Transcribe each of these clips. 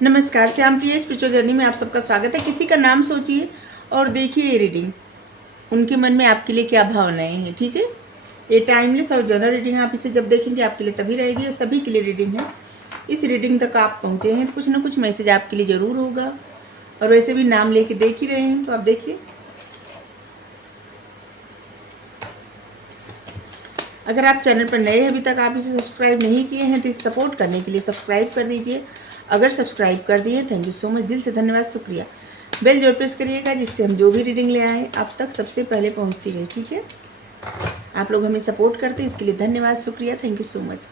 नमस्कार, श्याम प्रिय spiritual journey में आप सबका स्वागत है। किसी का नाम सोचिए और देखिए ये रीडिंग, उनके मन में आपके लिए क्या भावनाएं हैं। ठीक है, ये टाइमलेस और जनरल रीडिंग है। आप इसे जब देखेंगे आपके लिए तभी रहेगी और सभी के लिए रीडिंग है। इस रीडिंग तक आप पहुँचे हैं तो कुछ ना कुछ मैसेज आपके लिए ज़रूर होगा। और वैसे भी नाम लेके देख ही रहे हैं तो आप देखिए। अगर आप चैनल पर नए हैं, अभी तक आप इसे सब्सक्राइब नहीं किए हैं तो इसे सपोर्ट करने के लिए सब्सक्राइब कर दीजिए। अगर सब्सक्राइब कर दिए, थैंक यू सो मच, दिल से धन्यवाद, शुक्रिया। बेल जरूर प्रेस करिएगा जिससे हम जो भी रीडिंग ले आए आप तक सबसे पहले पहुंचती रहे। ठीक है, आप लोग हमें सपोर्ट करते हैं इसके लिए धन्यवाद, शुक्रिया, थैंक यू सो मच।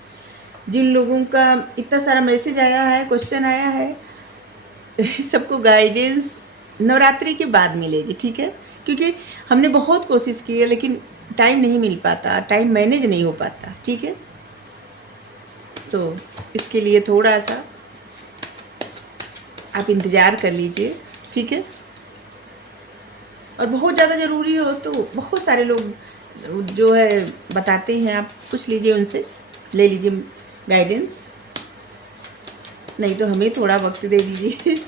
जिन लोगों का इतना सारा मैसेज आया है, क्वेश्चन आया है, सबको गाइडेंस नवरात्रि के बाद मिलेगी। ठीक है, क्योंकि हमने बहुत कोशिश की है लेकिन टाइम नहीं मिल पाता, टाइम मैनेज नहीं हो पाता। ठीक है, तो इसके लिए थोड़ा सा आप इंतज़ार कर लीजिए। ठीक है, और बहुत ज़्यादा ज़रूरी हो तो बहुत सारे लोग जो है बताते हैं, आप पूछ लीजिए उनसे, ले लीजिए गाइडेंस, नहीं तो हमें थोड़ा वक्त दे दीजिए।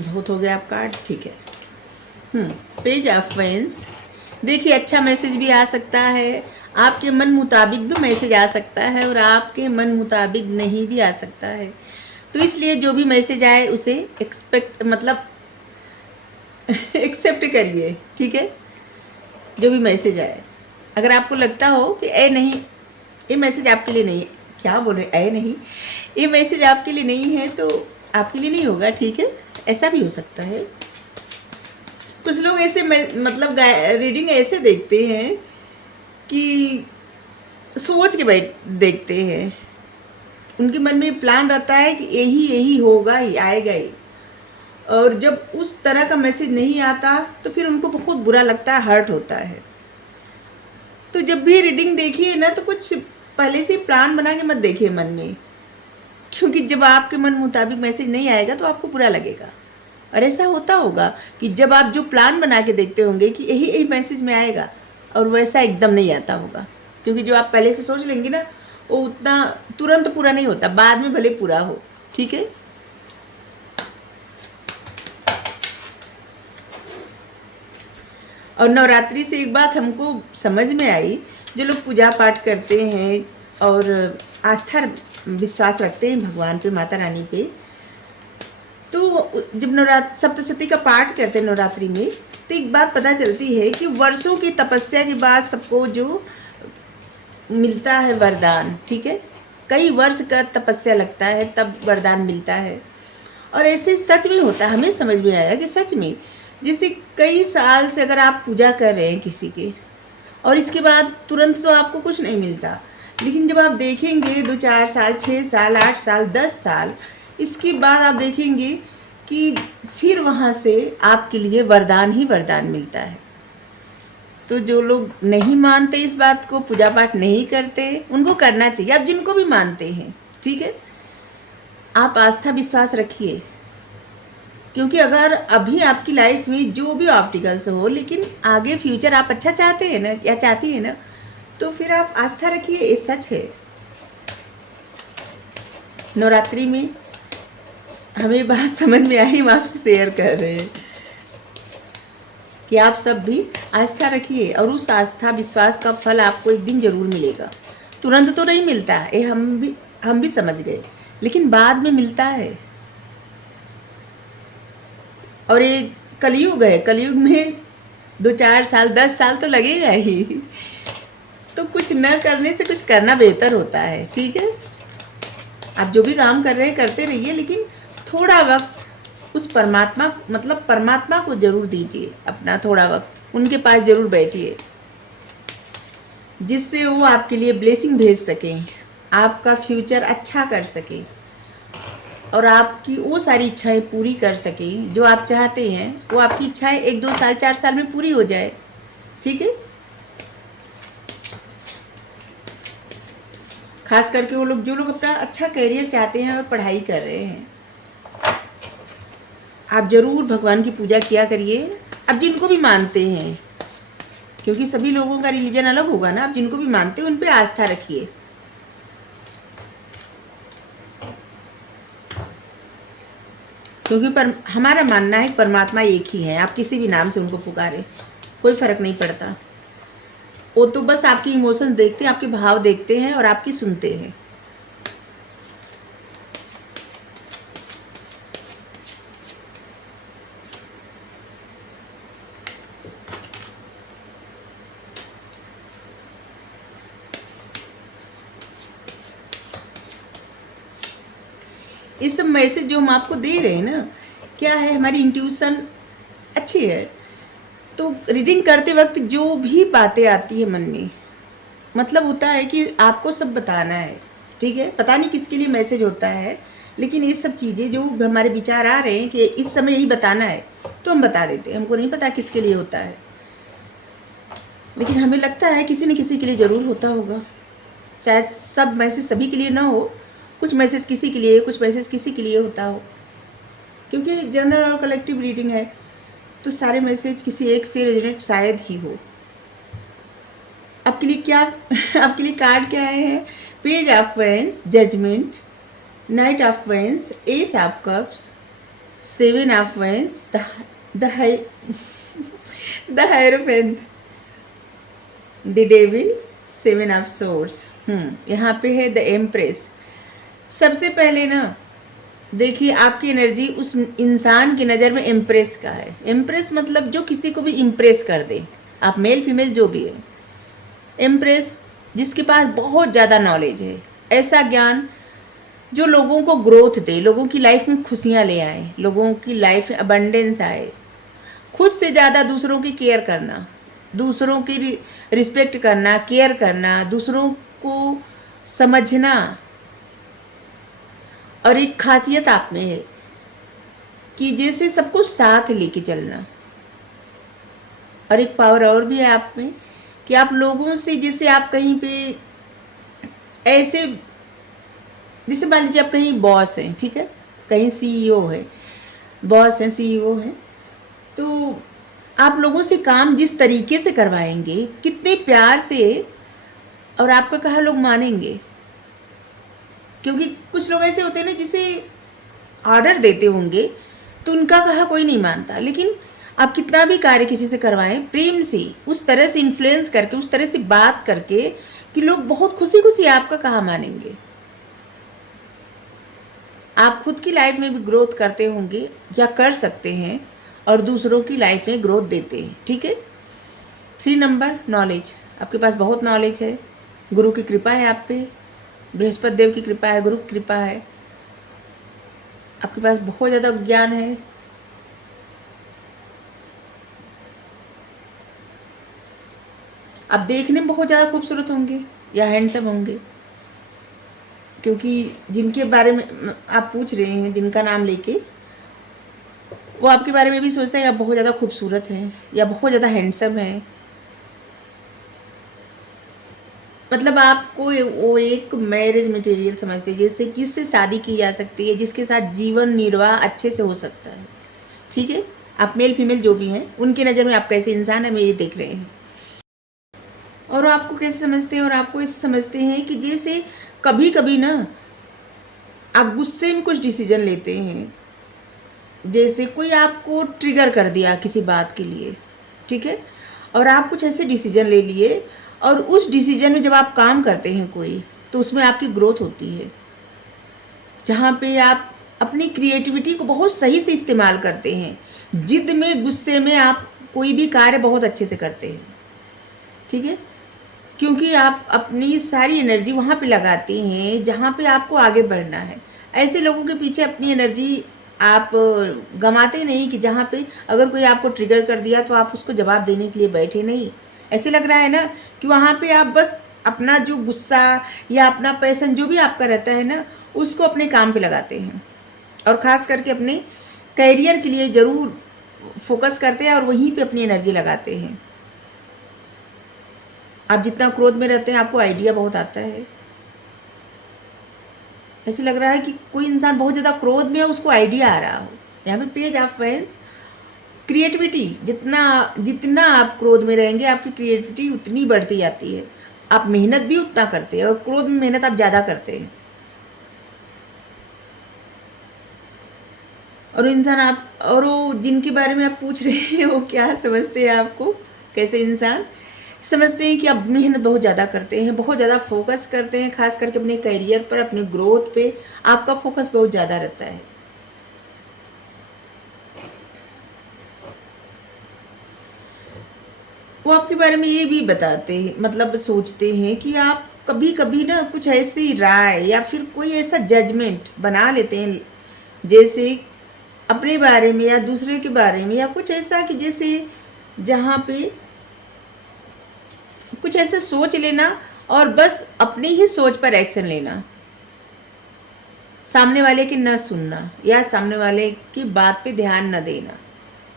बहुत हो गया आप कार्ड। ठीक है, पेज ऑफ वेंस। देखिए, अच्छा मैसेज भी आ सकता है, आपके मन मुताबिक भी मैसेज आ सकता है और आपके मन मुताबिक नहीं भी आ सकता है। तो इसलिए जो भी मैसेज आए उसे एक्सेप्ट करिए। ठीक है, जो भी मैसेज आए, अगर आपको लगता हो कि ए नहीं, ये मैसेज आपके लिए नहीं है, क्या बोले, ए नहीं, ये मैसेज आपके लिए नहीं है तो आपके लिए नहीं होगा। ठीक है, ऐसा भी हो सकता है। कुछ लोग ऐसे रीडिंग ऐसे देखते हैं कि सोच के बैठ देखते हैं, उनके मन में प्लान रहता है कि यही यही होगा, ही आएगा ही, और जब उस तरह का मैसेज नहीं आता तो फिर उनको बहुत बुरा लगता है, हर्ट होता है। तो जब भी रीडिंग देखिए ना तो कुछ पहले से प्लान बना के मत देखिए मन में, क्योंकि जब आपके मन मुताबिक मैसेज नहीं आएगा तो आपको बुरा लगेगा। और ऐसा होता होगा कि जब आप जो प्लान बना के देखते होंगे कि यही यही मैसेज में आएगा और वैसा एकदम नहीं आता होगा, क्योंकि जो आप पहले से सोच लेंगे ना वो उतना तुरंत पूरा नहीं होता, बाद में भले पूरा हो। ठीक है, और नवरात्रि से एक बात हमको समझ में आई, जो लोग पूजा पाठ करते हैं और आस्था विश्वास रखते हैं भगवान पे, माता रानी पे, तो जब सप्तशती का पाठ करते हैं नवरात्रि में तो एक बात पता चलती है कि वर्षों की तपस्या के बाद सबको जो मिलता है वरदान, ठीक है, कई वर्ष का तपस्या लगता है तब वरदान मिलता है। और ऐसे सच में होता है, हमें समझ में आया कि सच में जैसे कई साल से अगर आप पूजा कर रहे हैं किसी के और इसके बाद तुरंत तो आपको कुछ नहीं मिलता, लेकिन जब आप देखेंगे 2-4 साल, 6 साल, 8 साल, 10 साल, इसके बाद आप देखेंगे कि फिर वहाँ से आपके लिए वरदान ही वरदान मिलता है। तो जो लोग नहीं मानते इस बात को, पूजा पाठ नहीं करते, उनको करना चाहिए। आप जिनको भी मानते हैं, ठीक है, आप आस्था विश्वास रखिए, क्योंकि अगर अभी आपकी लाइफ में जो भी ऑब्स्टिकल्स हो, लेकिन आगे फ्यूचर आप अच्छा चाहते हैं ना, या चाहती हैं ना, तो फिर आप आस्था रखिए, ये सच है। नवरात्रि में हमें बात समझ में आई, हम आपसे शेयर कर रहे हैं कि आप सब भी आस्था रखिए और उस आस्था विश्वास का फल आपको एक दिन जरूर मिलेगा। तुरंत तो नहीं मिलता है, ये हम भी समझ गए, लेकिन बाद में मिलता है। और ये कलयुग है, कलयुग में 2-4 साल, 10 साल तो लगेगा ही। तो कुछ न करने से कुछ करना बेहतर होता है। ठीक है, आप जो भी काम कर रहे हैं करते रहिए, लेकिन थोड़ा वक्त उस परमात्मा को जरूर दीजिए, अपना थोड़ा वक्त उनके पास जरूर बैठिए, जिससे वो आपके लिए ब्लेसिंग भेज सकें, आपका फ्यूचर अच्छा कर सकें और आपकी वो सारी इच्छाएं पूरी कर सकें जो आप चाहते हैं। वो आपकी इच्छाएं 1-2 साल, 4 साल में पूरी हो जाए। ठीक है, खास करके वो लोग जो लोग अपना अच्छा करियर चाहते हैं और पढ़ाई कर रहे हैं, आप ज़रूर भगवान की पूजा किया करिए। आप जिनको भी मानते हैं, क्योंकि सभी लोगों का रिलीजन अलग होगा ना, आप जिनको भी मानते हो उन पे आस्था रखिए। क्योंकि हमारा मानना है परमात्मा एक ही है, आप किसी भी नाम से उनको पुकारें, कोई फ़र्क नहीं पड़ता। वो तो बस आपकी इमोशंस देखते हैं, आपके भाव देखते हैं और आपकी सुनते हैं। ये सब मैसेज जो हम आपको दे रहे हैं ना, क्या है, हमारी इंट्यूशन अच्छी है। तो रीडिंग करते वक्त जो भी बातें आती है मन में, मतलब होता है कि आपको सब बताना है, ठीक है। पता नहीं किसके लिए मैसेज होता है, लेकिन ये सब चीज़ें जो हमारे विचार आ रहे हैं कि इस समय यही बताना है, तो हम बता देते हैं। हमको नहीं पता किसके लिए होता है, लेकिन हमें लगता है किसी न किसी के लिए ज़रूर होता होगा। शायद सब मैसेज सभी के लिए ना हो, कुछ मैसेज किसी के लिए, कुछ मैसेज किसी के लिए होता हो। क्योंकि जनरल और कलेक्टिव रीडिंग है, तो सारे मैसेज किसी एक से रेजोनेट शायद ही हो। आपके लिए क्या आपके लिए कार्ड क्या आए हैं? Page of wands, judgement, knight of wands, ace of cups, seven of wands, the hierophant, the devil, seven of swords. यहाँ पे है द एम्प्रेस। सबसे पहले ना देखिए, आपकी एनर्जी उस इंसान की नज़र में इम्प्रेस का है। इम्प्रेस मतलब जो किसी को भी इम्प्रेस कर दे, आप मेल फीमेल जो भी है। इम्प्रेस जिसके पास बहुत ज़्यादा नॉलेज है, ऐसा ज्ञान जो लोगों को ग्रोथ दे, लोगों की लाइफ में खुशियाँ ले आए, लोगों की लाइफ में अबंडेंस आए। खुद से ज़्यादा दूसरों की केयर करना, दूसरों की रिस्पेक्ट करना, केयर करना, दूसरों को समझना। और एक खासियत आप में है कि जैसे सबको साथ लेके चलना। और एक पावर और भी है आप में कि आप लोगों से, जैसे आप कहीं पे ऐसे, जैसे मान लीजिए आप कहीं बॉस हैं, ठीक है, कहीं सीईओ है, बॉस हैं, सीईओ हैं, तो आप लोगों से काम जिस तरीके से करवाएंगे, कितने प्यार से, और आपका कहा लोग मानेंगे। क्योंकि कुछ लोग ऐसे होते हैं ना, जिसे ऑर्डर देते होंगे तो उनका कहा कोई नहीं मानता, लेकिन आप कितना भी कार्य किसी से करवाएं, प्रेम से, उस तरह से इन्फ्लुएंस करके, उस तरह से बात करके कि लोग बहुत खुशी खुशी आपका कहा मानेंगे। आप खुद की लाइफ में भी ग्रोथ करते होंगे या कर सकते हैं, और दूसरों की लाइफ में ग्रोथ देते हैं, ठीक है। 3 नंबर, नॉलेज। आपके पास बहुत नॉलेज है, गुरु की कृपा है आप पे, बृहस्पति देव की कृपा है, गुरु की कृपा है, आपके पास बहुत ज़्यादा ज्ञान है। आप देखने में बहुत ज़्यादा खूबसूरत होंगे या हैंडसम होंगे, क्योंकि जिनके बारे में आप पूछ रहे हैं, जिनका नाम लेके, वो आपके बारे में भी सोचता है कि आप बहुत ज़्यादा खूबसूरत हैं या बहुत ज़्यादा हैंडसम हैं। मतलब आपको वो एक मैरिज मटेरियल समझते हैं, जैसे किससे शादी की जा सकती है, जिसके साथ जीवन निर्वाह अच्छे से हो सकता है, ठीक है। आप मेल फीमेल जो भी हैं, उनकी नज़र में आप कैसे इंसान है, मैं ये देख रहे हैं। और वो आपको कैसे समझते हैं, और आपको ऐसे समझते हैं कि जैसे कभी कभी ना आप गुस्से में कुछ डिसीजन लेते हैं, जैसे कोई आपको ट्रिगर कर दिया किसी बात के लिए, ठीक है, और आप कुछ ऐसे डिसीजन ले लिए, और उस डिसीजन में जब आप काम करते हैं कोई, तो उसमें आपकी ग्रोथ होती है, जहाँ पे आप अपनी क्रिएटिविटी को बहुत सही से इस्तेमाल करते हैं। जिद में, गुस्से में आप कोई भी कार्य बहुत अच्छे से करते हैं, ठीक है, क्योंकि आप अपनी सारी एनर्जी वहाँ पे लगाते हैं जहाँ पे आपको आगे बढ़ना है। ऐसे लोगों के पीछे अपनी एनर्जी आप गंवाते नहीं कि जहाँ पे अगर कोई आपको ट्रिगर कर दिया तो आप उसको जवाब देने के लिए बैठे नहीं। ऐसे लग रहा है ना कि वहाँ पे आप बस अपना जो गुस्सा या अपना पैसन जो भी आपका रहता है ना, उसको अपने काम पे लगाते हैं, और ख़ास करके अपने करियर के लिए ज़रूर फोकस करते हैं और वहीं पे अपनी एनर्जी लगाते हैं। आप जितना क्रोध में रहते हैं, आपको आइडिया बहुत आता है। ऐसे लग रहा है कि कोई इंसान बहुत ज़्यादा क्रोध में है, उसको आइडिया आ रहा हो, यहाँ पे पेज ऑफ वेंस, क्रिएटिविटी, जितना जितना आप क्रोध में रहेंगे आपकी क्रिएटिविटी उतनी बढ़ती जाती है, आप मेहनत भी उतना करते हैं और क्रोध में मेहनत आप ज़्यादा करते हैं। और इंसान आप और वो जिनके बारे में आप पूछ रहे हैं वो क्या समझते हैं आपको, कैसे इंसान समझते हैं कि आप मेहनत बहुत ज़्यादा करते हैं, बहुत ज़्यादा फोकस करते हैं, खास करके अपने करियर पर, अपने ग्रोथ पे आपका फोकस बहुत ज़्यादा रहता है। वो आपके बारे में ये भी बताते हैं, मतलब सोचते हैं कि आप कभी कभी ना कुछ ऐसी राय या फिर कोई ऐसा जजमेंट बना लेते हैं, जैसे अपने बारे में या दूसरे के बारे में, या कुछ ऐसा कि जैसे जहाँ पे कुछ ऐसा सोच लेना और बस अपनी ही सोच पर एक्शन लेना, सामने वाले की न सुनना या सामने वाले की बात पे ध्यान न देना।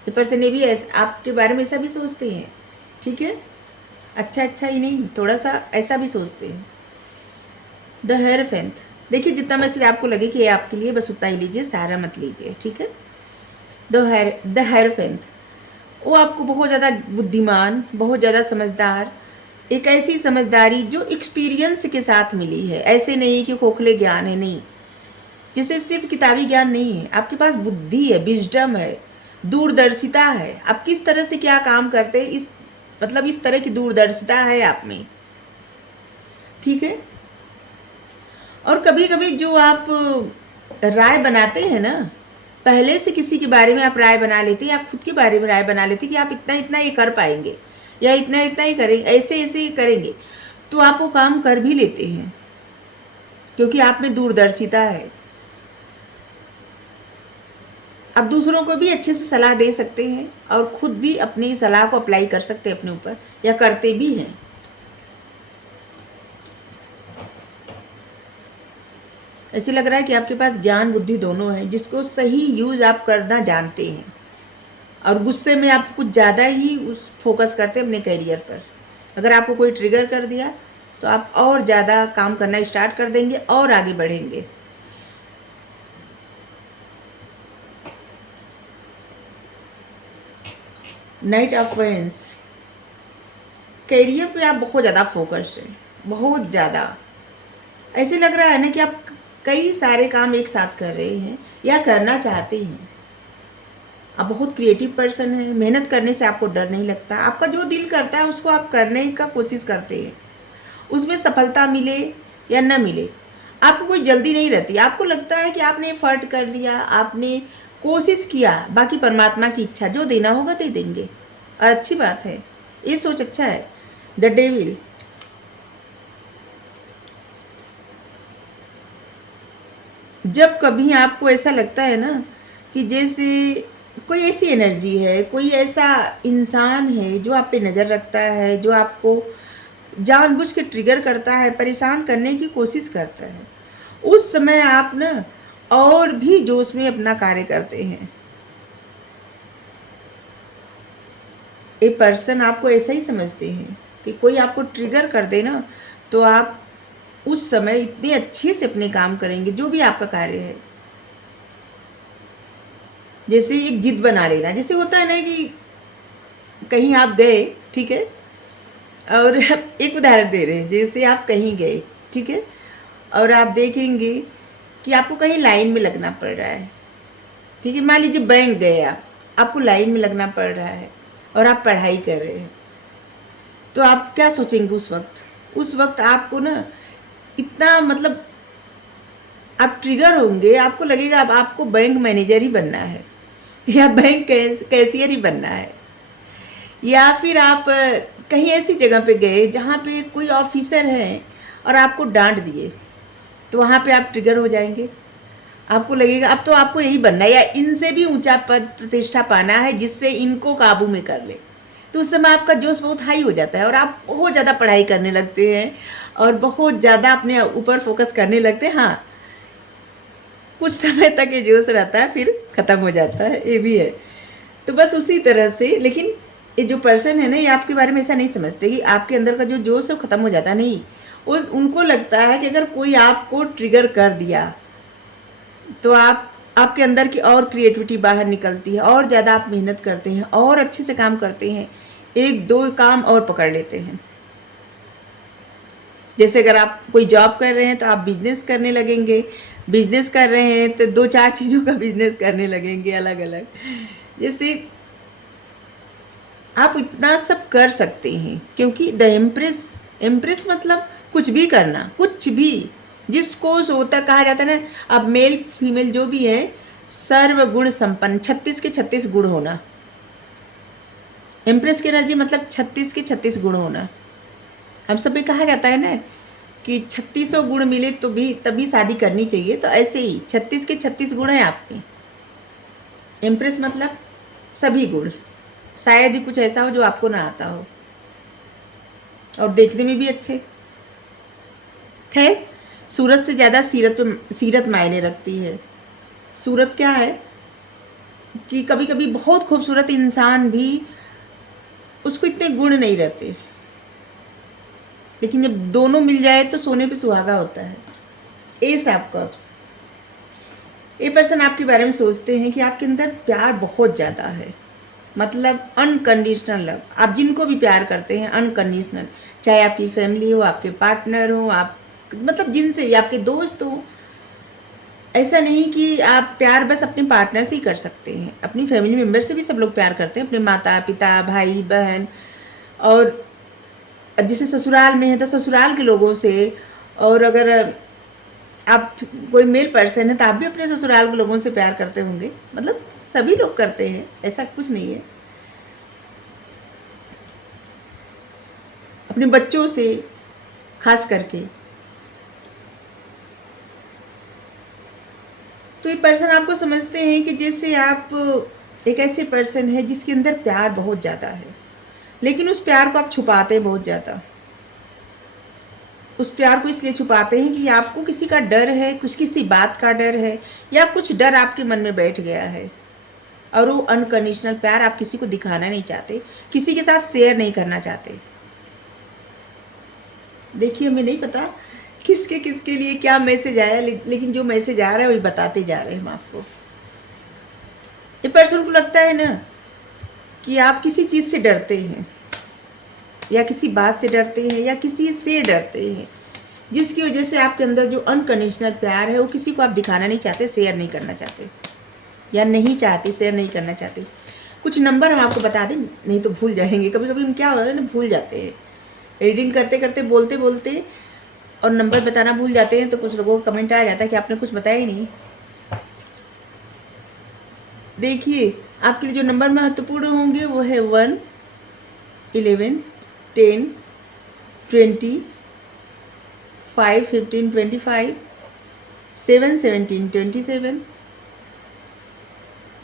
ये पर्सन ये भी आपके बारे में ऐसा भी सोचते हैं, ठीक है, अच्छा ही नहीं, थोड़ा सा ऐसा भी सोचते हैं। द हेयरफेंट, देखिए जितना मैसेज आपको लगे कि ये आपके लिए, बस उतना ही लीजिए, सारा मत लीजिए, ठीक है। द हेयरफेंट, वो आपको बहुत ज़्यादा बुद्धिमान, बहुत ज़्यादा समझदार, एक ऐसी समझदारी जो एक्सपीरियंस के साथ मिली है, ऐसे नहीं कि खोखले ज्ञान है, नहीं, जिसे सिर्फ किताबी ज्ञान नहीं है, आपके पास बुद्धि है, विजडम है, दूरदर्शिता है, आप किस तरह से क्या काम करते हैं, इस मतलब इस तरह की दूरदर्शिता है आप में, ठीक है। और कभी कभी जो आप राय बनाते हैं ना, पहले से किसी के बारे में आप राय बना लेते हैं या खुद के बारे में राय बना लेते हैं कि आप इतना इतना ये कर पाएंगे या इतना इतना ही करेंगे, ऐसे ऐसे ही करेंगे, तो आप वो काम कर भी लेते हैं क्योंकि आप में दूरदर्शिता है। आप दूसरों को भी अच्छे से सलाह दे सकते हैं और खुद भी अपनी सलाह को अप्लाई कर सकते हैं अपने ऊपर, या करते भी हैं। ऐसे लग रहा है कि आपके पास ज्ञान बुद्धि दोनों है, जिसको सही यूज आप करना जानते हैं, और गुस्से में आप कुछ ज़्यादा ही उस फोकस करते हैं अपने करियर पर। अगर आपको कोई ट्रिगर कर दिया तो आप और ज़्यादा काम करना स्टार्ट कर देंगे और आगे बढ़ेंगे। नाइट ऑफ वेंस, करियर पे आप बहुत ज़्यादा फोकस है, बहुत ज़्यादा। ऐसे लग रहा है ना कि आप कई सारे काम एक साथ कर रहे हैं या करना चाहते हैं। आप बहुत क्रिएटिव पर्सन हैं, मेहनत करने से आपको डर नहीं लगता, आपका जो दिल करता है उसको आप करने का कोशिश करते हैं, उसमें सफलता मिले या न मिले आपको कोई जल्दी नहीं रहती। आपको लगता है कि आपने एफर्ट कर लिया, आपने कोशिश किया, बाकी परमात्मा की इच्छा, जो देना होगा दे देंगे, और अच्छी बात है, ये सोच अच्छा है। द डेविल, जब कभी आपको ऐसा लगता है ना कि जैसे कोई ऐसी एनर्जी है, कोई ऐसा इंसान है जो आप पे नज़र रखता है, जो आपको जानबूझ के ट्रिगर करता है, परेशान करने की कोशिश करता है, उस समय आप ना और भी जोश में अपना कार्य करते हैं। एक पर्सन आपको ऐसा ही समझते हैं कि कोई आपको ट्रिगर कर दे ना, तो आप उस समय इतने अच्छे से अपने काम करेंगे, जो भी आपका कार्य है। जैसे एक जिद बना लेना, जैसे होता है ना कि कहीं आप गए, ठीक है, और एक उदाहरण दे रहे हैं, जैसे आप कहीं गए, ठीक है, और आप देखेंगे कि आपको कहीं लाइन में लगना पड़ रहा है, ठीक है, मान लीजिए बैंक गए आप, आपको लाइन में लगना पड़ रहा है और आप पढ़ाई कर रहे हैं, तो आप क्या सोचेंगे उस वक्त? उस वक्त आपको ना इतना, मतलब आप ट्रिगर होंगे, आपको लगेगा अब आपको बैंक मैनेजर ही बनना है या बैंक कैशियर ही बनना है, या फिर आप कहीं ऐसी जगह पे गए जहाँ पे कोई ऑफिसर है और आपको डांट दिए, तो वहाँ पे आप ट्रिगर हो जाएंगे, आपको लगेगा अब तो आपको यही बनना है या इनसे भी ऊंचा पद प्रतिष्ठा पाना है जिससे इनको काबू में कर ले। तो उस समय आपका जोश बहुत हाई हो जाता है और आप बहुत ज़्यादा पढ़ाई करने लगते हैं और बहुत ज़्यादा अपने ऊपर फोकस करने लगते हैं। हाँ, कुछ समय तक ये जोश रहता है, फिर ख़त्म हो जाता है, ये भी है। तो बस उसी तरह से, लेकिन ये जो पर्सन है ना, ये आपके बारे में ऐसा नहीं समझते कि आपके अंदर का जो जोश है वो ख़त्म हो जाता नहीं। उनको लगता है कि अगर कोई आपको ट्रिगर कर दिया तो आप आपके अंदर की और क्रिएटिविटी बाहर निकलती है, और ज़्यादा आप मेहनत करते हैं और अच्छे से काम करते हैं, एक दो काम और पकड़ लेते हैं। जैसे अगर आप कोई जॉब कर रहे हैं तो आप बिजनेस करने लगेंगे, बिजनेस कर रहे हैं तो दो चार चीज़ों का बिजनेस करने लगेंगे अलग अलग। जैसे आप इतना सब कर सकते हैं, क्योंकि द एम्प्रेस, एम्प्रेस मतलब कुछ भी करना, कुछ भी, जिसको होता कहा जाता है ना, अब मेल फीमेल जो भी है, सर्वगुण संपन्न, 36 के 36 गुण होना। एम्प्रेस की एनर्जी मतलब 36 के 36 गुण होना। हम सब में कहा जाता है ना कि 3600 गुण मिले तो भी तभी शादी करनी चाहिए, तो ऐसे ही 36 के 36 गुण हैं आपके। एम्प्रेस मतलब सभी गुण, शायद ही कुछ ऐसा हो जो आपको ना आता हो, और देखने में भी अच्छे। खैर, सूरत से ज़्यादा सीरत मायने रखती है। सूरत क्या है कि कभी कभी बहुत खूबसूरत इंसान भी, उसको इतने गुण नहीं रहते, लेकिन जब दोनों मिल जाए तो सोने पे सुहागा होता है। एस ऑफ कप्स, ये पर्सन आपके बारे में सोचते हैं कि आपके अंदर प्यार बहुत ज़्यादा है, मतलब अनकंडीशनल लव। आप जिनको भी प्यार करते हैं अनकंडीशनल, चाहे आपकी फैमिली हो, आपके पार्टनर हो, आप मतलब जिनसे भी, आपके दोस्त हो। ऐसा नहीं कि आप प्यार बस अपने पार्टनर से ही कर सकते हैं, अपनी फैमिली मेम्बर से भी सब लोग प्यार करते हैं, अपने माता पिता भाई बहन, और जैसे ससुराल में है तो ससुराल के लोगों से। और अगर आप कोई मेल पर्सन है तो आप भी अपने ससुराल के लोगों से प्यार करते होंगे, मतलब सभी लोग करते हैं, ऐसा कुछ नहीं है। अपने बच्चों से खास करके। तो ये पर्सन आपको समझते हैं कि जैसे आप एक ऐसे पर्सन है जिसके अंदर प्यार बहुत ज़्यादा है, लेकिन उस प्यार को आप छुपाते हैं बहुत ज़्यादा। उस प्यार को इसलिए छुपाते हैं कि आपको किसी का डर है, कुछ किसी बात का डर है, या कुछ डर आपके मन में बैठ गया है, और वो अनकंडीशनल प्यार आप किसी को दिखाना नहीं चाहते, किसी के साथ शेयर नहीं करना चाहते। देखिए, हमें नहीं पता किसके किसके लिए क्या मैसेज आया, लेकिन जो मैसेज आ रहा है वही बताते जा रहे हैं हम आपको। ये पर्सन को लगता है ना कि आप किसी चीज़ से डरते हैं, या किसी बात से डरते हैं, या किसी से डरते हैं, जिसकी वजह से आपके अंदर जो अनकंडीशनल प्यार है वो किसी को आप दिखाना नहीं चाहते, शेयर नहीं करना चाहते, या नहीं चाहते, शेयर नहीं करना चाहते। कुछ नंबर हम आपको बता दें, नहीं तो भूल जाएंगे। कभी कभी हम क्या होता है ना, भूल जाते हैं, रीडिंग करते करते बोलते बोलते और नंबर बताना भूल जाते हैं, तो कुछ लोगों को कमेंट आ जाता है कि आपने कुछ बताया ही नहीं। देखिए, आपके लिए जो नंबर महत्वपूर्ण होंगे वो है 1, 11, 10, 20, 5, 15, 25, 7, 17, 27,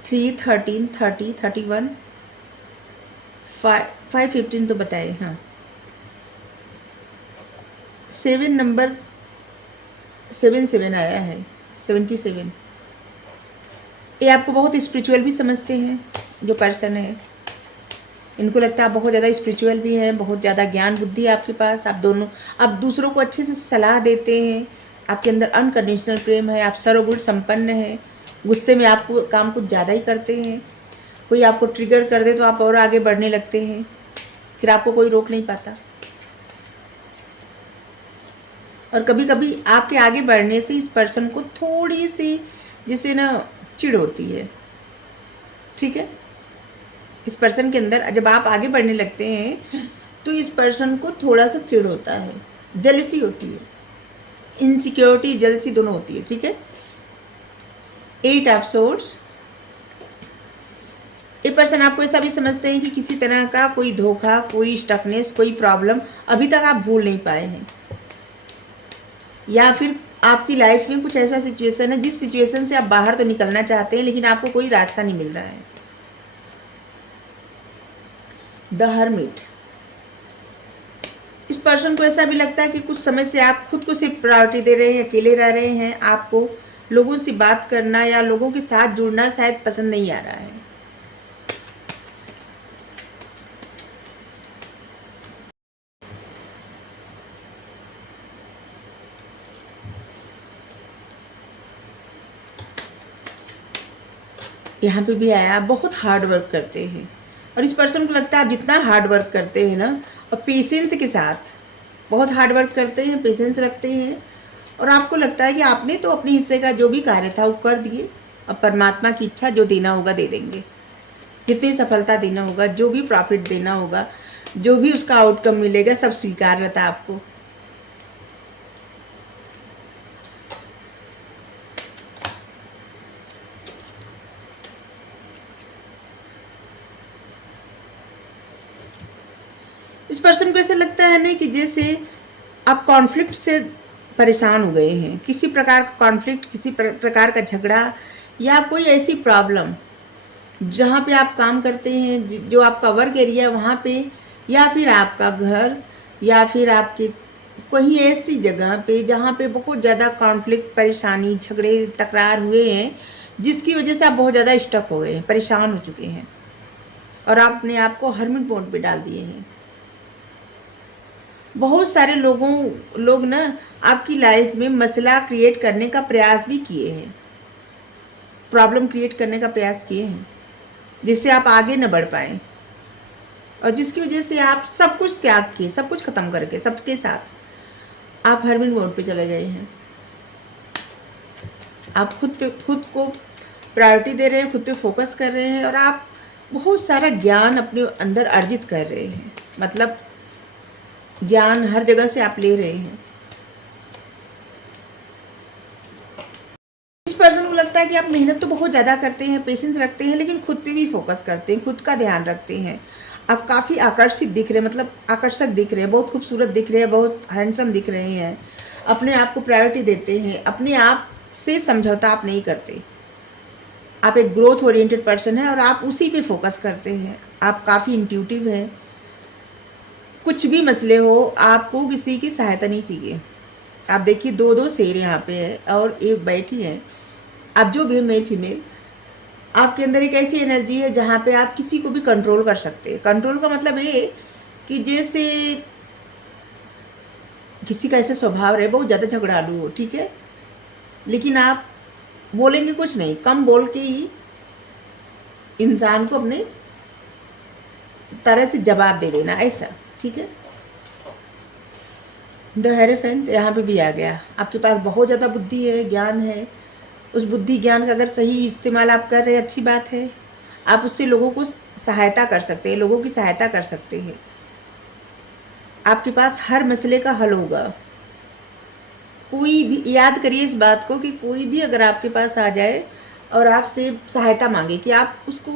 3, 13, 30, 31, 5, 15 तो बताए। हाँ, 7 नंबर 7 आया है, 77। ये आपको बहुत स्पिरिचुअल भी समझते हैं जो पर्सन है। इनको लगता है आप बहुत ज़्यादा स्पिरिचुअल भी हैं, बहुत ज़्यादा ज्ञान बुद्धि है आपके पास, आप दोनों, आप दूसरों को अच्छे से सलाह देते हैं, आपके अंदर अनकंडीशनल प्रेम है, आप सर्वगुण संपन्न हैं, गुस्से में आप काम कुछ ज़्यादा ही करते हैं, कोई आपको ट्रिगर कर दे तो आप और आगे बढ़ने लगते हैं, फिर आपको कोई रोक नहीं पाता। और कभी कभी आपके आगे बढ़ने से इस पर्सन को थोड़ी सी जिसे ना चिढ़ होती है, ठीक है। इस पर्सन के अंदर जब आप आगे बढ़ने लगते हैं तो इस पर्सन को थोड़ा सा चिढ़ होता है, जलसी होती है, इनसिक्योरिटी जलसी दोनों होती है, ठीक है। 8 ऑफ सोर्ड्स, ये पर्सन आपको ऐसा भी समझते हैं कि किसी तरह का कोई धोखा, कोई स्टकनेस, कोई प्रॉब्लम अभी तक आप भूल नहीं पाए हैं, या फिर आपकी लाइफ में कुछ ऐसा सिचुएशन है जिस सिचुएशन से आप बाहर तो निकलना चाहते हैं लेकिन आपको कोई रास्ता नहीं मिल रहा है। द हर्मिट, इस पर्सन को ऐसा भी लगता है कि कुछ समय से आप खुद को सिर्फ प्रायोरिटी दे रहे हैं, अकेले रह रहे हैं, आपको लोगों से बात करना या लोगों के साथ जुड़ना शायद पसंद नहीं आ रहा है। यहाँ पे भी आया, आप बहुत हार्ड वर्क करते हैं और इस पर्सन को लगता है आप जितना हार्ड वर्क करते हैं ना, और पेशेंस के साथ बहुत हार्ड वर्क करते हैं, पेशेंस रखते हैं, और आपको लगता है कि आपने तो अपने हिस्से का जो भी कार्य था वो कर दिए, अब परमात्मा की इच्छा जो देना होगा दे देंगे, जितनी सफलता देना होगा, जो भी प्रॉफिट देना होगा, जो भी उसका आउटकम मिलेगा, सब स्वीकार रहता है आपको। इस पर्सन को ऐसा लगता है ना कि जैसे आप कॉन्फ्लिक्ट से परेशान हो गए हैं, किसी प्रकार का कॉन्फ्लिक्ट, किसी प्रकार का झगड़ा या कोई ऐसी प्रॉब्लम जहाँ पे आप काम करते हैं, जो आपका वर्क एरिया है वहाँ पे, या फिर आपका घर, या फिर आपके कोई ऐसी जगह पे जहाँ पे बहुत ज़्यादा कॉन्फ्लिक्ट, परेशानी, झगड़े, तकरार हुए हैं, जिसकी वजह से आप बहुत ज़्यादा स्टक हो गए हैं, परेशान हो चुके हैं और आप अपने आप को हर्मिट मोड पे डाल दिए हैं। बहुत सारे लोग ना आपकी लाइफ में मसला क्रिएट करने का प्रयास भी किए हैं, प्रॉब्लम क्रिएट करने का प्रयास किए हैं, जिससे आप आगे न बढ़ पाए और जिसकी वजह से आप सब कुछ त्याग के, सब कुछ खत्म करके, सबके साथ आप हर्मिट मोड पे चले गए हैं। आप खुद को प्रायोरिटी दे रहे हैं, खुद पे फोकस कर रहे हैं और आप बहुत सारा ज्ञान अपने अंदर अर्जित कर रहे हैं, मतलब ज्ञान हर जगह से आप ले रहे हैं। इस पर्सन को लगता है कि आप मेहनत तो बहुत ज़्यादा करते हैं, पेशेंस रखते हैं, लेकिन खुद पे भी फोकस करते हैं, खुद का ध्यान रखते हैं। आप काफ़ी आकर्षित दिख रहे हैं, मतलब आकर्षक दिख रहे हैं, बहुत खूबसूरत दिख रहे हैं, बहुत हैंडसम दिख रहे हैं, अपने आप को प्रायोरिटी देते हैं, अपने आप से समझौता आप नहीं करते। आप एक ग्रोथ ओरिएंटेड पर्सन है और आप उसी पे फोकस करते हैं। आप काफ़ी इंट्यूटिव हैं, कुछ भी मसले हो आपको किसी की सहायता नहीं चाहिए। आप देखिए 2-2 शेर यहाँ पे है और एक बैठी है। आप जो भी मेल फीमेल, आपके अंदर एक ऐसी एनर्जी है जहाँ पे आप किसी को भी कंट्रोल कर सकते हैं। कंट्रोल का मतलब ये कि जैसे किसी का ऐसा स्वभाव रहे, बहुत ज़्यादा झगड़ालू हो, ठीक है, लेकिन आप बोलेंगे कुछ नहीं, कम बोल के ही इंसान को अपने तरह से जवाब दे देना, ऐसा, ठीक है। द हेरोफेंट यहाँ पे भी आ गया। आपके पास बहुत ज़्यादा बुद्धि है, ज्ञान है, उस बुद्धि ज्ञान का अगर सही इस्तेमाल आप कर रहे हैं, अच्छी बात है। आप उससे लोगों को सहायता कर सकते हैं, लोगों की सहायता कर सकते हैं। आपके पास हर मसले का हल होगा। कोई भी, याद करिए इस बात को कि कोई भी अगर आपके पास आ जाए और आपसे सहायता मांगे कि आप उसको,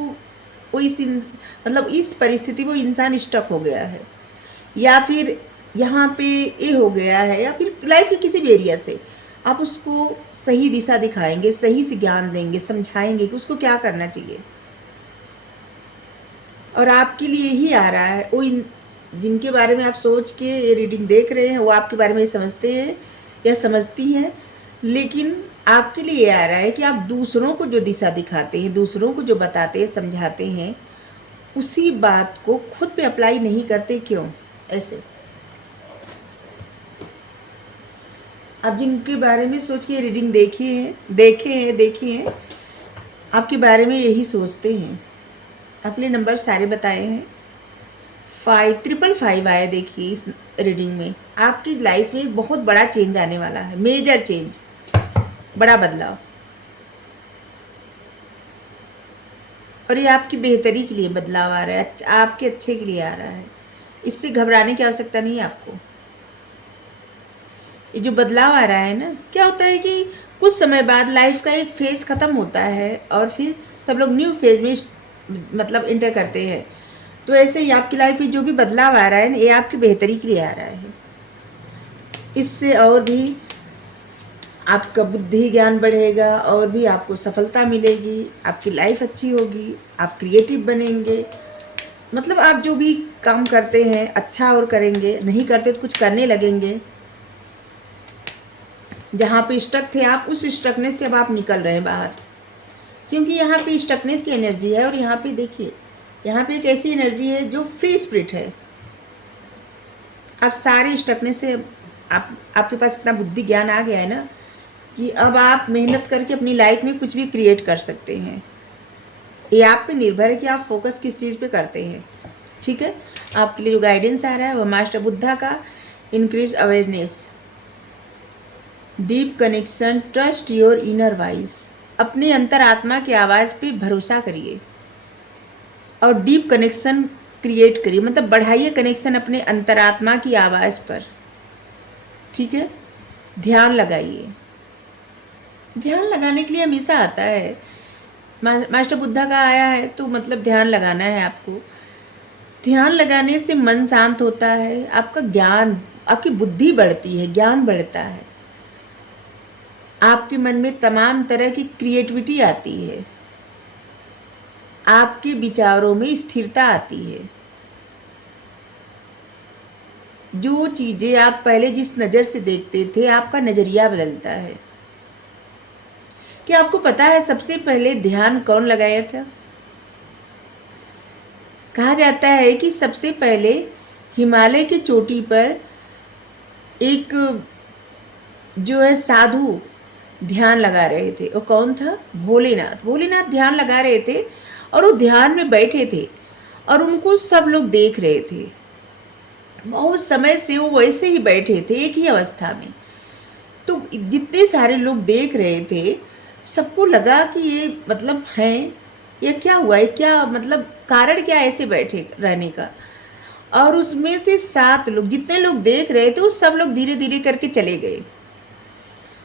मतलब इस परिस्थिति वो इंसान स्टक हो गया है या फिर यहाँ पे ये हो गया है या फिर लाइफ के किसी भी एरिया से, आप उसको सही दिशा दिखाएंगे, सही से ज्ञान देंगे, समझाएंगे कि उसको क्या करना चाहिए। और आपके लिए ही आ रहा है वो, जिनके बारे में आप सोच के रीडिंग देख रहे हैं वो आपके बारे में समझते हैं या समझती हैं, लेकिन आपके लिए आ रहा है कि आप दूसरों को जो दिशा दिखाते हैं, दूसरों को जो बताते हैं, समझाते हैं, उसी बात को खुद पे अप्लाई नहीं करते। क्यों ऐसे? आप जिनके बारे में सोच के रीडिंग देखे हैं, आपके बारे में यही सोचते हैं। अपने नंबर सारे बताए हैं। 555 आया, देखिए इस रीडिंग में आपकी लाइफ में बहुत बड़ा चेंज आने वाला है, मेजर चेंज, बड़ा बदलाव, और ये आपकी बेहतरी के लिए बदलाव आ रहा है, आपके अच्छे के लिए आ रहा है। इससे घबराने की आवश्यकता नहीं है आपको। ये जो बदलाव आ रहा है ना, क्या होता है कि कुछ समय बाद लाइफ का एक फेज ख़त्म होता है और फिर सब लोग न्यू फेज में मतलब इंटर करते हैं। तो ऐसे ही आपकी लाइफ में जो भी बदलाव आ रहा है ना, ये आपकी बेहतरी के लिए आ रहा है। इससे और भी आपका बुद्धि ज्ञान बढ़ेगा और भी आपको सफलता मिलेगी, आपकी लाइफ अच्छी होगी, आप क्रिएटिव बनेंगे, मतलब आप जो भी काम करते हैं अच्छा और करेंगे, नहीं करते तो कुछ करने लगेंगे। जहाँ पे स्टक थे आप, उस स्टकनेस से अब आप निकल रहे हैं बाहर, क्योंकि यहाँ पे स्टकनेस की एनर्जी है और यहाँ पे देखिए, यहाँ पे एक ऐसी एनर्जी है जो फ्री स्पिरिट है। आप सारे स्टकनेस से आपके पास इतना बुद्धि ज्ञान आ गया है ना कि अब आप मेहनत करके अपनी लाइफ में कुछ भी क्रिएट कर सकते हैं। ये आप पे निर्भर है कि आप फोकस किस चीज़ पे करते हैं। ठीक है, आपके लिए जो गाइडेंस आ रहा है वो मास्टर बुद्धा का increase awareness, deep connection, trust your inner voice. अपने अंतरात्मा की आवाज़ पे भरोसा करिए और डीप कनेक्शन क्रिएट करिए, मतलब बढ़ाइए कनेक्शन अपने अंतरात्मा की आवाज़ पर। ठीक है, ध्यान लगाइए। ध्यान लगाने के लिए हमेशा आता है, मास्टर बुद्धा का आया है तो मतलब ध्यान लगाना है आपको। ध्यान लगाने से मन शांत होता है, आपका ज्ञान, आपकी बुद्धि बढ़ती है, ज्ञान बढ़ता है, आपके मन में तमाम तरह की क्रिएटिविटी आती है, आपके विचारों में स्थिरता आती है। जो चीज़ें आप पहले जिस नज़र से देखते थे, आपका नज़रिया बदलता है। क्या आपको पता है सबसे पहले ध्यान कौन लगाया था? कहा जाता है कि सबसे पहले हिमालय की चोटी पर एक जो है साधु ध्यान लगा रहे थे। वो कौन था? भोलेनाथ। भोलेनाथ ध्यान लगा रहे थे और वो ध्यान में बैठे थे और उनको सब लोग देख रहे थे। बहुत समय से वो वैसे ही बैठे थे एक ही अवस्था में। तो जितने सारे लोग देख रहे थे, सबको लगा कि ये मतलब हैं, ये क्या हुआ है, क्या मतलब कारण क्या है ऐसे बैठे रहने का। और उसमें से 7 लोग, जितने लोग देख रहे थे वो सब लोग धीरे धीरे करके चले गए,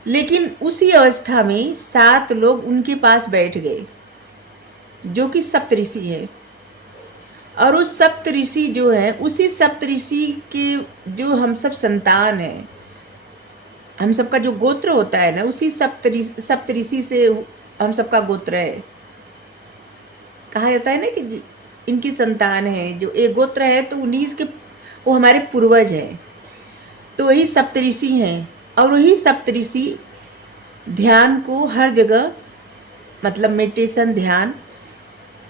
लेकिन उसी अवस्था में 7 लोग उनके पास बैठ गए जो कि सप्तऋषि है। और उस सप्तऋषि जो है, उसी सप्तऋषि के जो हम सब संतान हैं, हम सबका जो गोत्र होता है ना, उसी सप्तऋषि से हम सबका गोत्र है। कहा जाता है ना कि इनकी संतान है, जो एक गोत्र है तो उन्हीं के, वो हमारे पूर्वज हैं। तो वही सप्तऋषि हैं और वही सप्तऋषि ध्यान को हर जगह, मतलब मेडिटेशन, ध्यान,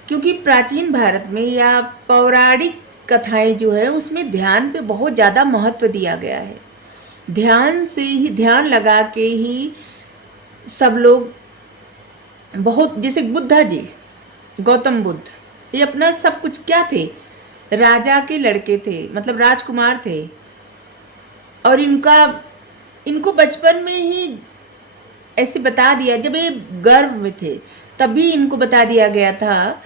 क्योंकि प्राचीन भारत में या पौराणिक कथाएं जो है उसमें ध्यान पे बहुत ज़्यादा महत्व दिया गया है। ध्यान से ही, ध्यान लगा के ही सब लोग बहुत, जैसे बुद्धा जी, गौतम बुद्ध, ये अपना सब कुछ क्या थे? राजा के लड़के थे, मतलब राजकुमार थे। और इनको बचपन में ही ऐसे बता दिया, जब ये गर्भ में थे तभी इनको बता दिया गया था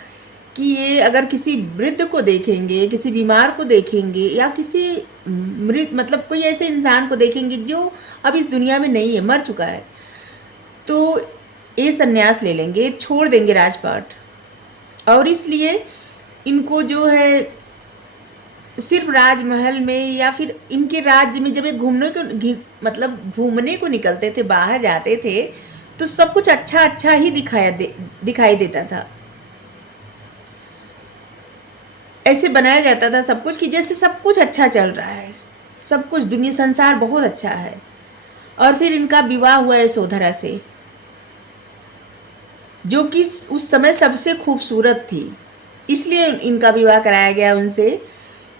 कि ये अगर किसी वृद्ध को देखेंगे, किसी बीमार को देखेंगे या किसी मृत, मतलब कोई ऐसे इंसान को देखेंगे जो अब इस दुनिया में नहीं है, मर चुका है, तो ये संन्यास ले लेंगे, छोड़ देंगे राजपाट। और इसलिए इनको जो है सिर्फ राजमहल में या फिर इनके राज्य में जब ये मतलब घूमने को निकलते थे, बाहर जाते थे, तो सब कुछ अच्छा अच्छा ही दिखाई देता था। ऐसे बनाया जाता था सब कुछ कि जैसे सब कुछ अच्छा चल रहा है, सब कुछ दुनिया संसार बहुत अच्छा है। और फिर इनका विवाह हुआ यशोधरा से, जो कि उस समय सबसे खूबसूरत थी, इसलिए इनका विवाह कराया गया उनसे,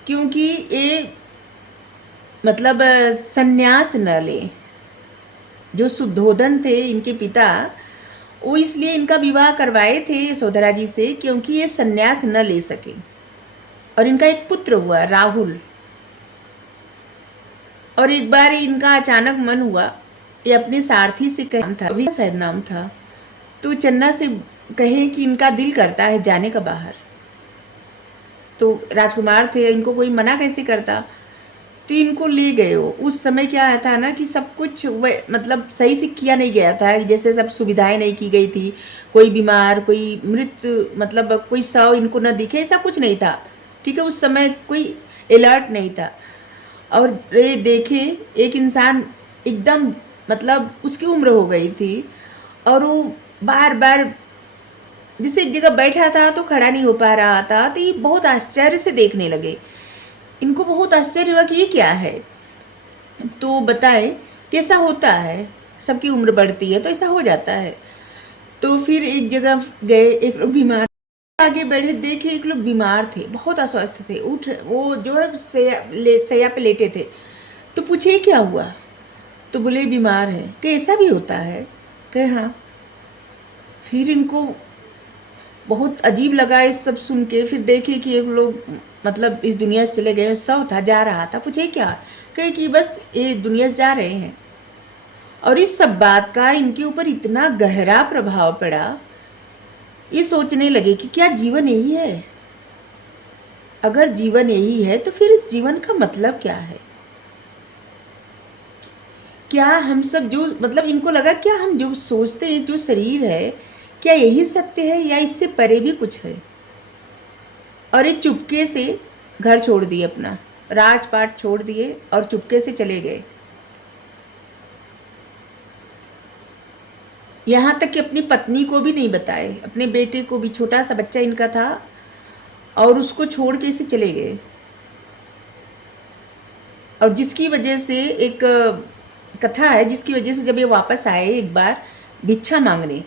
क्योंकि ये मतलब संन्यास न ले। जो शुद्धोधन थे इनके पिता, वो इसलिए इनका विवाह करवाए थे यशोधरा जी से, क्योंकि ये संन्यास न ले सके। और इनका एक पुत्र हुआ राहुल। और एक बार इनका अचानक मन हुआ, ये अपने सारथी से कहा था, अभी शायद नाम था, तो चन्ना से कहे कि इनका दिल करता है जाने का बाहर। तो राजकुमार थे, इनको कोई मना कैसे करता, तो इनको ले गए। वो उस समय क्या था ना कि सब कुछ मतलब सही से किया नहीं गया था, जैसे सब सुविधाएं नहीं की गई थी, कोई बीमार, कोई मृत, मतलब कोई शव इनको न दिखे, ऐसा कुछ नहीं था। ठीक है, उस समय कोई अलर्ट नहीं था। और ये देखे एक इंसान एकदम, मतलब उसकी उम्र हो गई थी और वो बार बार जिस एक जगह बैठा था तो खड़ा नहीं हो पा रहा था, तो ये बहुत आश्चर्य से देखने लगे। इनको बहुत आश्चर्य हुआ कि ये क्या है। तो बताए कैसा होता है, सबकी उम्र बढ़ती है तो ऐसा हो जाता है। तो फिर एक जगह गए, एक लोग बीमार, आगे बढ़े, देखे एक लोग बीमार थे, बहुत अस्वस्थ थे, उठ, वो जो है सैया पे लेटे थे। तो पूछे क्या हुआ, तो बोले बीमार है। कि ऐसा भी होता है? कहे हाँ। फिर इनको बहुत अजीब लगा ये सब सुन के। फिर देखे कि एक लोग मतलब इस दुनिया से चले गए, शव था, जा रहा था। पूछे क्या? कहे कि बस ये दुनिया से जा रहे हैं। और इस सब बात का इनके ऊपर इतना गहरा प्रभाव पड़ा, ये सोचने लगे कि क्या जीवन यही है? अगर जीवन यही है तो फिर इस जीवन का मतलब क्या है? क्या हम सब जो मतलब इनको लगा क्या हम जो सोचते हैं, जो शरीर है, क्या यही सत्य है या इससे परे भी कुछ है? और ये चुपके से घर छोड़ दिए, अपना राजपाट छोड़ दिए और चुपके से चले गए। यहाँ तक कि अपनी पत्नी को भी नहीं बताए, अपने बेटे को भी, छोटा सा बच्चा इनका था, और उसको छोड़ के इसे चले गए। और जिसकी वजह से एक कथा है, जिसकी वजह से जब ये वापस आए एक बार भिक्षा मांगने,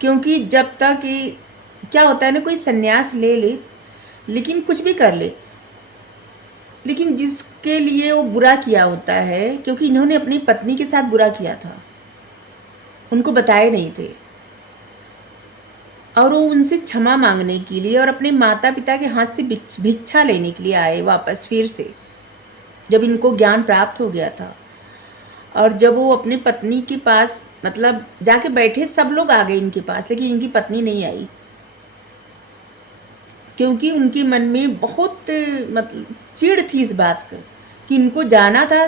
क्योंकि जब तक ये क्या होता है ना, कोई सन्यास ले ले, लेकिन कुछ भी कर ले, लेकिन जिसके लिए वो बुरा किया होता है, क्योंकि इन्होंने अपनी पत्नी के साथ बुरा किया था, उनको बताए नहीं थे, और वो उनसे क्षमा मांगने के लिए और अपने माता पिता के हाथ से भिक्षा लेने के लिए आए वापस फिर से, जब इनको ज्ञान प्राप्त हो गया था। और जब वो अपने पत्नी के पास मतलब जाके बैठे, सब लोग आ गए इनके पास, लेकिन इनकी पत्नी नहीं आई, क्योंकि उनके मन में बहुत मतलब चिढ़ थी इस बात का कि इनको जाना था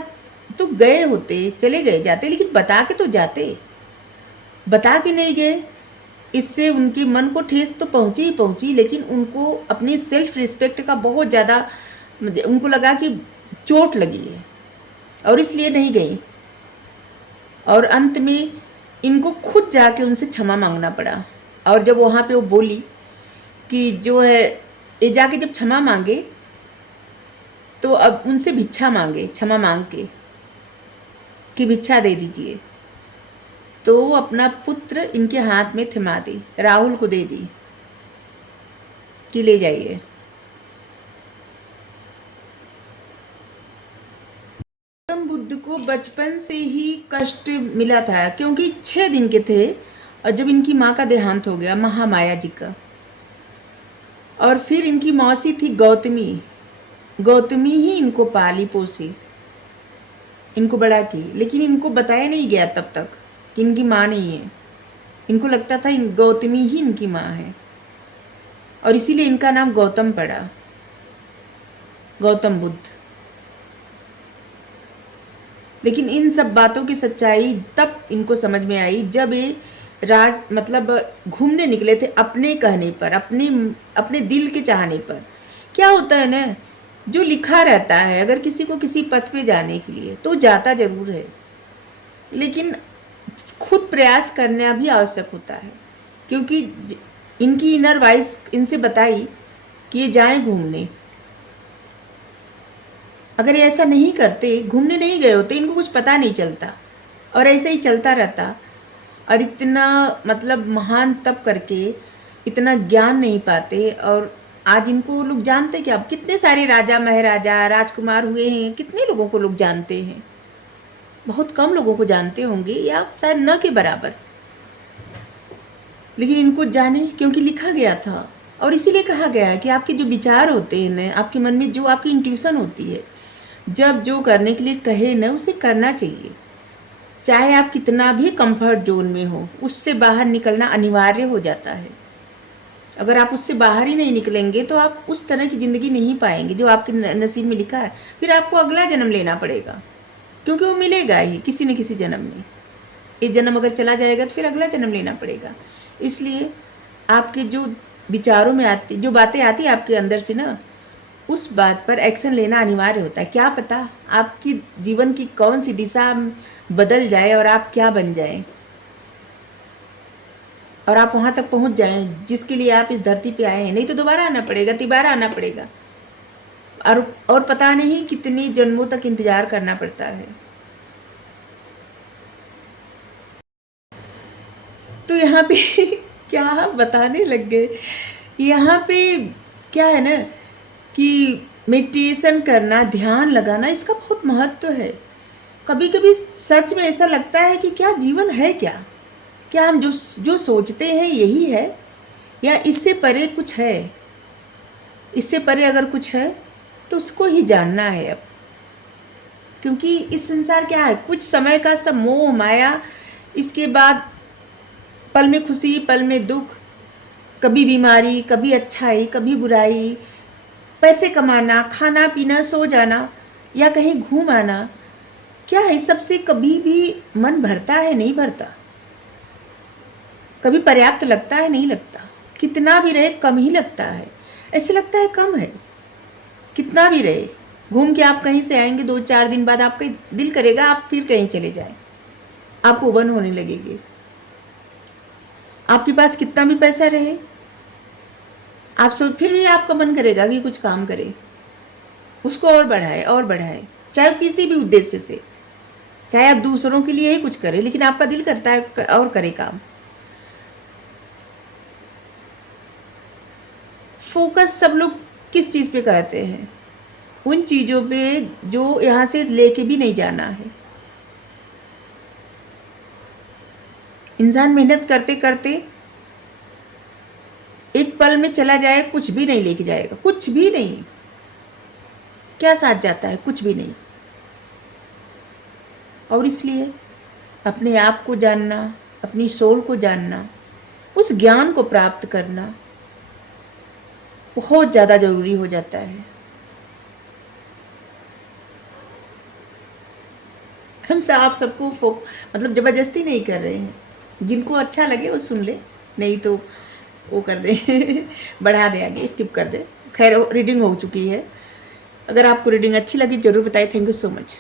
तो गए होते, चले गए जाते, लेकिन बता के तो जाते, बता के नहीं गए। इससे उनके मन को ठेस तो पहुंची ही पहुंची, लेकिन उनको अपनी सेल्फ रिस्पेक्ट का बहुत ज़्यादा उनको लगा कि चोट लगी है, और इसलिए नहीं गई। और अंत में इनको खुद जाके उनसे क्षमा मांगना पड़ा। और जब वहाँ पे वो बोली कि जो है, ये जाके जब क्षमा मांगे तो अब उनसे भिक्षा मांगे, क्षमा मांग के कि भिक्षा दे दीजिए, तो वो अपना पुत्र इनके हाथ में थमा दी, राहुल को दे दी कि ले जाइए। गौतम बुद्ध को बचपन से ही कष्ट मिला था, क्योंकि 6 दिन के थे और जब इनकी माँ का देहांत हो गया, महामाया जी का। और फिर इनकी मौसी थी गौतमी, गौतमी ही इनको पाली पोसी, इनको बड़ा की, लेकिन इनको बताया नहीं गया तब तक कि इनकी माँ नहीं है। इनको लगता था गौतमी ही इनकी माँ है, और इसीलिए इनका नाम गौतम पड़ा, गौतम बुद्ध। लेकिन इन सब बातों की सच्चाई तब इनको समझ में आई जब ये मतलब घूमने निकले थे अपने कहने पर, अपने दिल के चाहने पर। क्या होता है ना, जो लिखा रहता है, अगर किसी को किसी पथ पे जाने के लिए तो जाता जरूर है, लेकिन खुद प्रयास करना भी आवश्यक होता है। क्योंकि इनकी इनर वॉइस इनसे बताई कि ये जाएं घूमने। अगर ये ऐसा नहीं करते, घूमने नहीं गए होते, इनको कुछ पता नहीं चलता और ऐसे ही चलता रहता, और इतना मतलब महान तप करके इतना ज्ञान नहीं पाते। और आज इनको लोग जानते क्या? अब कितने सारे राजा महाराजा राजकुमार हुए हैं, कितने लोगों को लोग जानते हैं? बहुत कम लोगों को जानते होंगे, या शायद न के बराबर। लेकिन इनको जाने, क्योंकि लिखा गया था। और इसीलिए कहा गया है कि आपके जो विचार होते हैं ना, आपके मन में जो आपकी इंट्यूशन होती है, जब जो करने के लिए कहे ना, उसे करना चाहिए, चाहे आप कितना भी कंफर्ट जोन में हो, उससे बाहर निकलना अनिवार्य हो जाता है। अगर आप उससे बाहर ही नहीं निकलेंगे तो आप उस तरह की ज़िंदगी नहीं पाएंगे जो आपके नसीब में लिखा है। फिर आपको अगला जन्म लेना पड़ेगा, क्योंकि वो मिलेगा ही किसी न किसी जन्म में। एक जन्म अगर चला जाएगा तो फिर अगला जन्म लेना पड़ेगा। इसलिए आपके जो विचारों में आती, जो बातें आती है आपके अंदर से ना, उस बात पर एक्शन लेना अनिवार्य होता है। क्या पता आपकी जीवन की कौन सी दिशा बदल जाए और आप क्या बन जाएं, और आप वहां तक पहुंच जाएं जिसके लिए आप इस धरती पे आए हैं। नहीं तो दोबारा आना पड़ेगा, तिबारा आना पड़ेगा, और पता नहीं कितने जन्मों तक इंतजार करना पड़ता है। तो यहाँ पे क्या बताने लग गए, यहाँ पे क्या है ना कि मेडिटेशन करना, ध्यान लगाना, इसका बहुत महत्व है। कभी कभी सच में ऐसा लगता है कि क्या जीवन है, क्या क्या हम जो जो सोचते हैं यही है, या इससे परे कुछ है, इससे परे अगर कुछ है तो उसको ही जानना है अब। क्योंकि इस संसार क्या है, कुछ समय का सब मोह माया, इसके बाद पल में खुशी पल में दुख, कभी बीमारी कभी अच्छाई कभी बुराई, पैसे कमाना खाना पीना सो जाना या कहीं घूम आना, क्या है इस सबसे कभी भी मन भरता है? नहीं भरता। कभी पर्याप्त लगता है? नहीं लगता। कितना भी रहे कम ही लगता है, ऐसे लगता है कम है। कितना भी रहे, घूम के आप कहीं से आएंगे 2-4 दिन बाद आपका दिल करेगा आप फिर कहीं चले जाएं, आप उबन होने लगेंगे। आपके पास कितना भी पैसा रहे, आप सोच फिर भी आपका मन करेगा कि कुछ काम करे, उसको और बढ़ाए, चाहे किसी भी उद्देश्य से, चाहे आप दूसरों के लिए ही कुछ करें, लेकिन आपका दिल करता है और करे काम। फोकस सब लोग किस चीज़ पे कहते हैं? उन चीज़ों पे जो यहाँ से लेके भी नहीं जाना है। इंसान मेहनत करते करते एक पल में चला जाए, कुछ भी नहीं लेके जाएगा, कुछ भी नहीं। क्या साथ जाता है? कुछ भी नहीं। और इसलिए अपने आप को जानना, अपनी सोल को जानना, उस ज्ञान को प्राप्त करना बहुत ज़्यादा ज़रूरी हो जाता है। हम आप सबको मतलब ज़बरदस्ती नहीं कर रहे हैं, जिनको अच्छा लगे वो सुन ले, नहीं तो वो कर दे बढ़ा दे, आगे स्किप कर दे। खैर रीडिंग हो चुकी है। अगर आपको रीडिंग अच्छी लगी ज़रूर बताइए। Thank you so much.